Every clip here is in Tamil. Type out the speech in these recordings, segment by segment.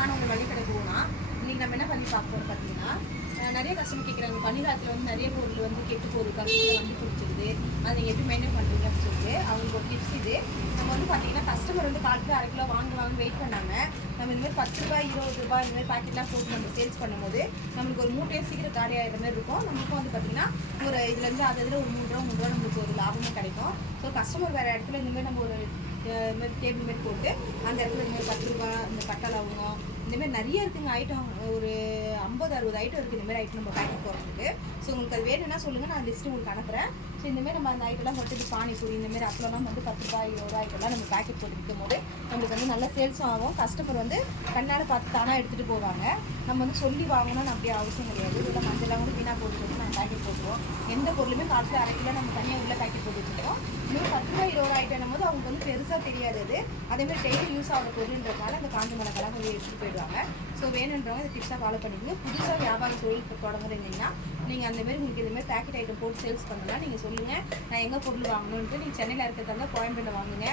நானும் உங்கள் வழிகடை போனால் இன்றைக்கி நம்ம என்ன பண்ணி பார்ப்போம் பார்த்தீங்கன்னா, நிறைய கஸ்டமர் கேட்குறாங்க பனிகாலத்தில் வந்து நிறைய பொருள் வந்து கெட்டு போகுது, கஸ்டமர் வந்து பிடிச்சிருது, அதை நீங்கள் எப்படி மெயின்டைன் பண்ணுறீங்க அப்படின்னு சொல்லிட்டு அவங்களுக்கு ஒரு டிப்ஸ் இது. நம்ம வந்து பார்த்தீங்கன்னா கஸ்டமர் வந்து 1/4 கிலோ 1/2 கிலோ வாங்க வெயிட் பண்ணாமல் நம்ம இந்த மாதிரி 10 ரூபாய் 20 ரூபாய் இந்த மாதிரி பாக்கெட்லாம் போட்டு நம்ம சேல்ஸ் பண்ணும்போது நம்மளுக்கு ஒரு மூட்டையை சீக்கிரம் காலி ஆகிற மாதிரி இருக்கும். நமக்கும் வந்து பார்த்தீங்கன்னா ஒரு இதுலேருந்து அதில் ஒரு 3 ரூபா நம்மளுக்கு ஒரு லாபமும் கிடைக்கும். ஸோ கஸ்டமர் வேறு இடத்துல இந்த மாதிரி நம்ம ஒரு மாதிரி டேபிள் மாரி போட்டு அந்த இடத்துல இந்த மாதிரி 10 ரூபா இந்த பட்டை லவங்கம் இந்தமாதிரி நிறைய இருக்குங்க ஐட்டம், ஒரு 50-60 ஐட்டம் இருக்குது இந்தமாதிரி ஐட்டம் நம்ம பேக்கெட் போடுறதுக்கு. ஸோ உங்களுக்கு அது வேணும்னா சொல்லுங்கள், நான் லிஸ்ட்டு உங்களுக்கு அனுப்புகிறேன். ஸோ இந்தமாதிரி நம்ம அந்த ஐட்டம்லாம் போட்டு பானிபூரி இந்தமாதிரி அப்பளம்லாம் வந்து 10 ரூபாய் 20 ரூபா ஐட்டம்லாம் நம்ம பேக்கெட் போட்டு விற்கும் போது நம்மளுக்கு வந்து நல்ல சேல்ஸும் ஆகும். கஸ்டமர் வந்து கண்ணால் பார்த்து தானாக எடுத்துகிட்டு போவாங்க. நம்ம வந்து சொல்லி வாங்கணும்னு அப்படியே அவசியம் கிடையாது. இதில் மஞ்சளாக கூட வீணாக போட்டு வச்சு நம்ம பேக்கெட் போட்டுருவோம். எந்த பொருளுமே காட்டில் 1/2 கிலோ நம்ம தனியாக உள்ள பேக்கெட் போட்டு வச்சுருக்கோம். இன்னும் 10 ரூபாய் 20 ரூபா ஐட்டம் போது அவங்களுக்கு வந்து பெருசாக தெரியாது. அது அதேமாதிரி டெய்லி யூஸ் ஆகிற பொருள்ன்றதுனால அந்த காஞ்ச மிளகாலாம் கொஞ்சம் எடுத்துகிட்டு போயிடுவாங்க. ஸோ வேணுன்றவங்க இந்த டிப்ஸாக ஃபாலோ பண்ணிக்கோங்க. புதுசாக வியாபார தொழில் தொடங்குறீங்கன்னா நீங்கள் அந்தமாரி உங்களுக்கு இதுமாதிரி பேக்கெட் ஐட்டம் போட்டு சேல்ஸ் பண்ணலாம். நீங்கள் சொல்லுங்கள், நான் எங்கே பொருள் வாங்கணுன்ட்டு. நீங்கள் சென்னையில் இருக்கிறதா இருந்தால் கோயம்பேட்டில் வாங்குங்க,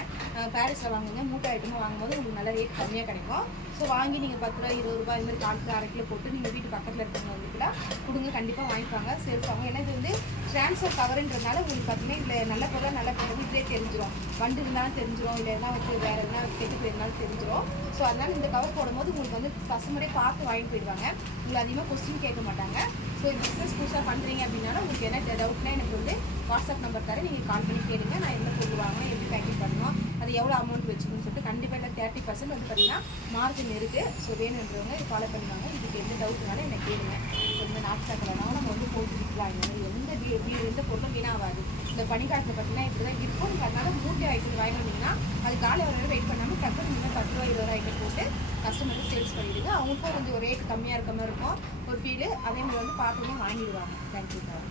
பாரிஸில் வாங்குங்க. மூட்டை ஐட்டமாக வாங்கும்போது உங்களுக்கு நல்ல ரேட் கம்மியாக கிடைக்கும். ஸோ வாங்கி நீங்கள் 10 ரூபா 20 ரூபாய் இதுமாதிரி 1/4 கிலோ 1/2 கிலோ போட்டு நீங்கள் வீட்டு பக்கத்தில் இருக்கிறவங்களுக்குலாம் கொடுங்க, கண்டிப்பாக வாங்கிப்பாங்க, சேல்ஸ் ஆகும். ஏன்னா இது வந்து ட்ரான்ஸ்ஃபர் கவருன்றதுனால உங்களுக்கு பார்த்தீங்கன்னா இதில் நல்ல பொருளாக நல்ல பொருள் வீட்டிலே தெரிஞ்சிடும். வண்டு இருந்தாலும் தெரிஞ்சிடும், இல்லை எதனா வந்து வேறு எதனா கெட்டு போயிருந்தாலும் தெரிஞ்சிடும். ஸோ அதனால் இந்த கவர் போடும்போது உங்களுக்கு வந்து கஸ்டமரே பார்த்து வாங்கிட்டு போயிடுவாங்க. உங்களுக்கு அதிகமாக கொஸ்டின் கேட்க மாட்டாங்க. ஸோ பிஸ்னஸ் புதுசாக பண்ணுறீங்க அப்படின்னாலும் உங்களுக்கு என்ன டவுட்னா எனக்கு வந்து வாட்ஸ்அப் நம்பர் தரேன், நீங்கள் கால் பண்ணி கேளுங்க. நான் எந்த பொருள் வாங்கணும், எப்படி பேக்கிங் பண்ணணும், அது எவ்வளோ அமௌண்ட் வச்சுக்கணும்னு சொல்லிட்டு கண்டிப்பாக இல்லை 30% வந்து பார்த்தீங்கன்னா மார்ஜின் இருக்குது. ஸோ வேணுன்றவங்க இது ஃபாலோ பண்ணுவாங்க. இதுக்கு எந்த டவுட்னாலும் என்ன கேளுங்க. இந்த நாட்டு சக்கரைனாலும் நம்ம வந்து போட்டு விற்கலாம். இந்த மாதிரி எந்த பொருளும் வீணாகாது. இந்த பனிக்காலத்தில் பார்த்தீங்கன்னா இப்படி தான் இருக்கும். அதனால மூட்டை ஐட்டம் வாங்கி வந்தீங்கன்னா அது காலை ஒரு நேரம் வெயிட் பண்ணாமல் டக்குனு நீங்கள் 10 ரூபா 20 ரூபா ஐட்டம் போட்டு கஸ்டமருக்கு சேல்ஸ் பண்ணிவிடுங்க. அவங்களுக்கும் கொஞ்சம் ரேட் கம்மியாக இருக்க மாதிரி இருக்கும் ஒரு ஃபீல். அதே மாதிரி வந்து பார்த்துமே வாங்கிடுவாங்க. Thank you sir.